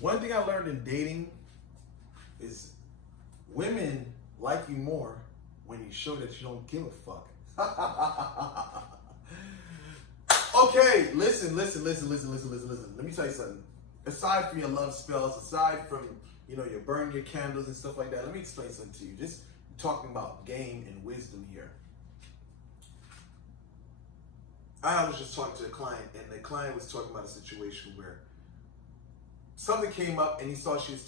One thing I learned in dating is women like you more when you show that you don't give a fuck. Okay, listen. Let me tell you something. Aside from your love spells, aside from, you burn your candles and stuff like that, let me explain something to you. Just talking about game and wisdom here. I was just talking to a client, and the client was talking about a situation where something came up, and he saw his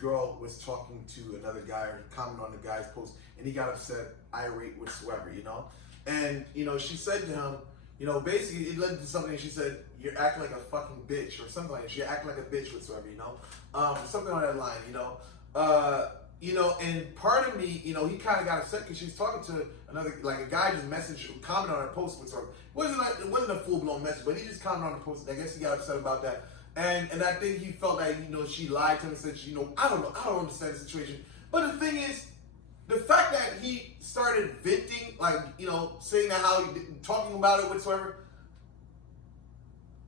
girl was talking to another guy or commenting on the guy's post, and he got upset, irate, whatsoever, And, she said to him, basically it led to something, and she said, you're acting like a fucking bitch, or something like that. You're acting like a bitch, whatsoever, something on that line, and part of me, he kind of got upset because she was talking to another, like a guy just messaged, commented on her post, whatsoever. It wasn't a full-blown message, but he just commented on the post. I guess he got upset about that. And I think he felt like, she lied to him and said, I don't understand the situation. But the thing is, the fact that he started venting, like, saying that talking about it whatsoever,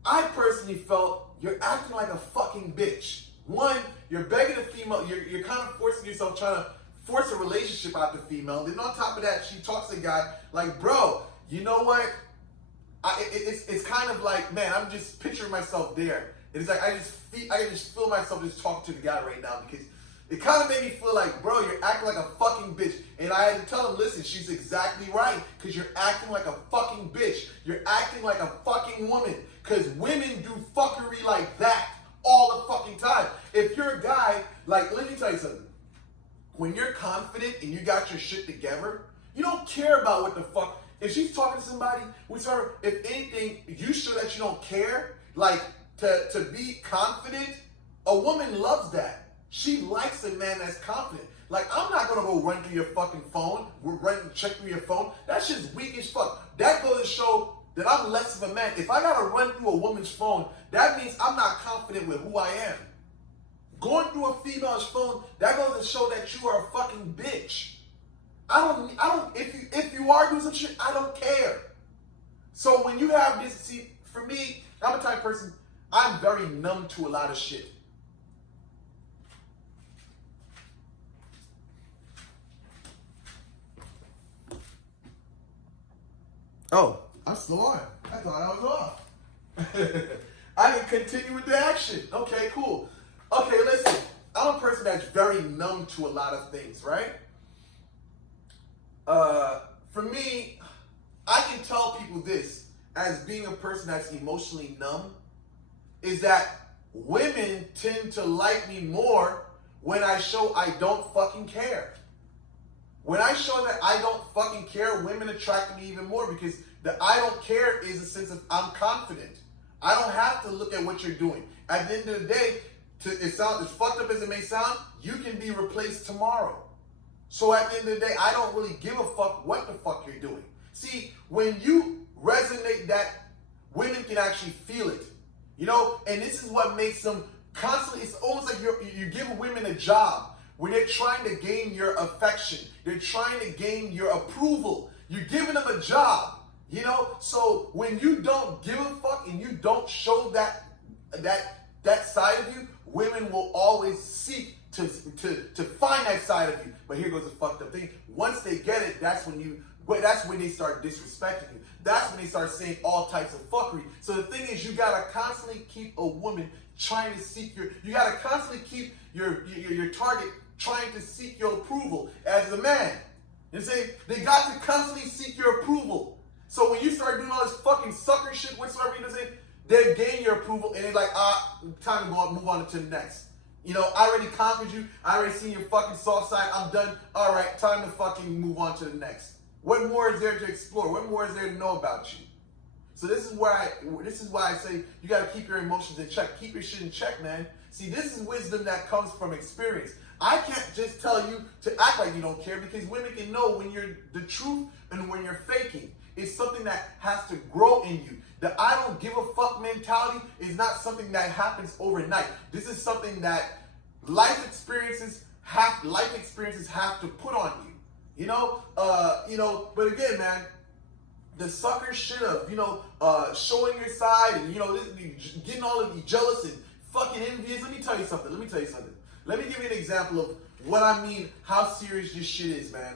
I personally felt you're acting like a fucking bitch. One, you're begging a female, you're kind of forcing yourself, trying to force a relationship out the female. Then on top of that, she talks to the guy like, bro, you know what? It's kind of like, man, I'm just picturing myself there. It's like I just feel myself just talking to the guy right now, because it kind of made me feel like, bro, you're acting like a fucking bitch. And I had to tell him, listen, she's exactly right, because you're acting like a fucking bitch. You're acting like a fucking woman, because women do fuckery like that all the fucking time. If you're a guy, like, let me tell you something. When you're confident and you got your shit together, you don't care about what the fuck. If she's talking to somebody, whatever, if anything, you show that you don't care, like, to be confident. A woman loves that. She likes a man that's confident. Like, I'm not gonna go run through your fucking phone, check through your phone. That shit's weak as fuck. That goes to show that I'm less of a man. If I gotta run through a woman's phone, that means I'm not confident with who I am. Going through a female's phone, that goes to show that you are a fucking bitch. If you are doing some shit, I don't care. So when you have this, see, for me, I'm a type of person, I'm very numb to a lot of shit. Oh, I'm still on. I thought I was off. I can continue with the action. Okay, cool. Okay, listen. I'm a person that's very numb to a lot of things, right? For me, I can tell people this as being a person that's emotionally numb, is that women tend to like me more when I show I don't fucking care. When I show that I don't fucking care, women attract me even more, because the I don't care is a sense of I'm confident. I don't have to look at what you're doing. At the end of the day, it sounds as fucked up as it may sound, you can be replaced tomorrow. So at the end of the day, I don't really give a fuck what the fuck you're doing. See, when you resonate that, women can actually feel it. And this is what makes them constantly, it's almost like you give women a job when they're trying to gain your affection. They're trying to gain your approval. You're giving them a job, So when you don't give a fuck and you don't show that side of you, women will always seek to find that side of you. But here goes the fucked up thing. Once they get it, that's when they start disrespecting you. That's when they start saying all types of fuckery. So the thing is, you gotta constantly keep a woman trying to seek you gotta constantly keep your target trying to seek your approval as a man. And say, they got to constantly seek your approval. So when you start doing all this fucking sucker shit, whatsoever you say, they gain your approval, and they're like, time to go on, move on to the next. I already conquered you. I already seen your fucking soft side. I'm done. All right, time to fucking move on to the next. What more is there to explore? What more is there to know about you? So this is why I say you got to keep your emotions in check. Keep your shit in check, man. See, this is wisdom that comes from experience. I can't just tell you to act like you don't care, because women can know when you're the truth and when you're faking. It's something that has to grow in you. The I don't give a fuck mentality is not something that happens overnight. This is something that life experiences have to put on you. But again, man, the sucker shit of, showing your side and, getting all of you jealous and fucking envious. Let me tell you something. Let me give you an example of what I mean, how serious this shit is, man.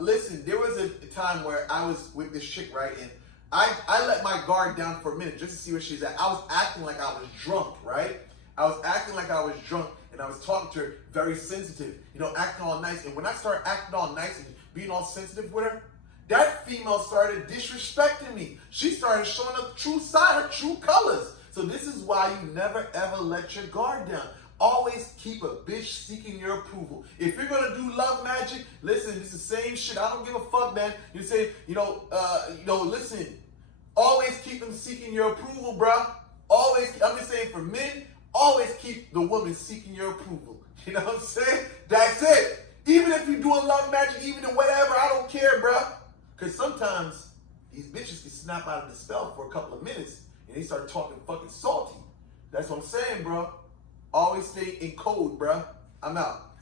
Listen, there was a time where I was with this chick, right? And I let my guard down for a minute just to see where she's at. I was acting like I was drunk, right? I was acting like I was drunk, and I was talking to her very sensitive, you know, acting all nice. And when I started acting all nice and being all sensitive with her, that female started disrespecting me. She started showing her true side, her true colors. So this is why you never ever let your guard down. Always keep a bitch seeking your approval. If you're gonna do love magic, listen, it's the same shit. I don't give a fuck, man. You say, listen. Always keep them seeking your approval, bruh. Always, I'm just saying for men, always keep the woman seeking your approval. You know what I'm saying? That's it. Even if you're doing love magic, even in whatever, I don't care, bruh. Because sometimes these bitches can snap out of the spell for a couple of minutes and they start talking fucking salty. That's what I'm saying, bro. Always stay in code, bruh. I'm out.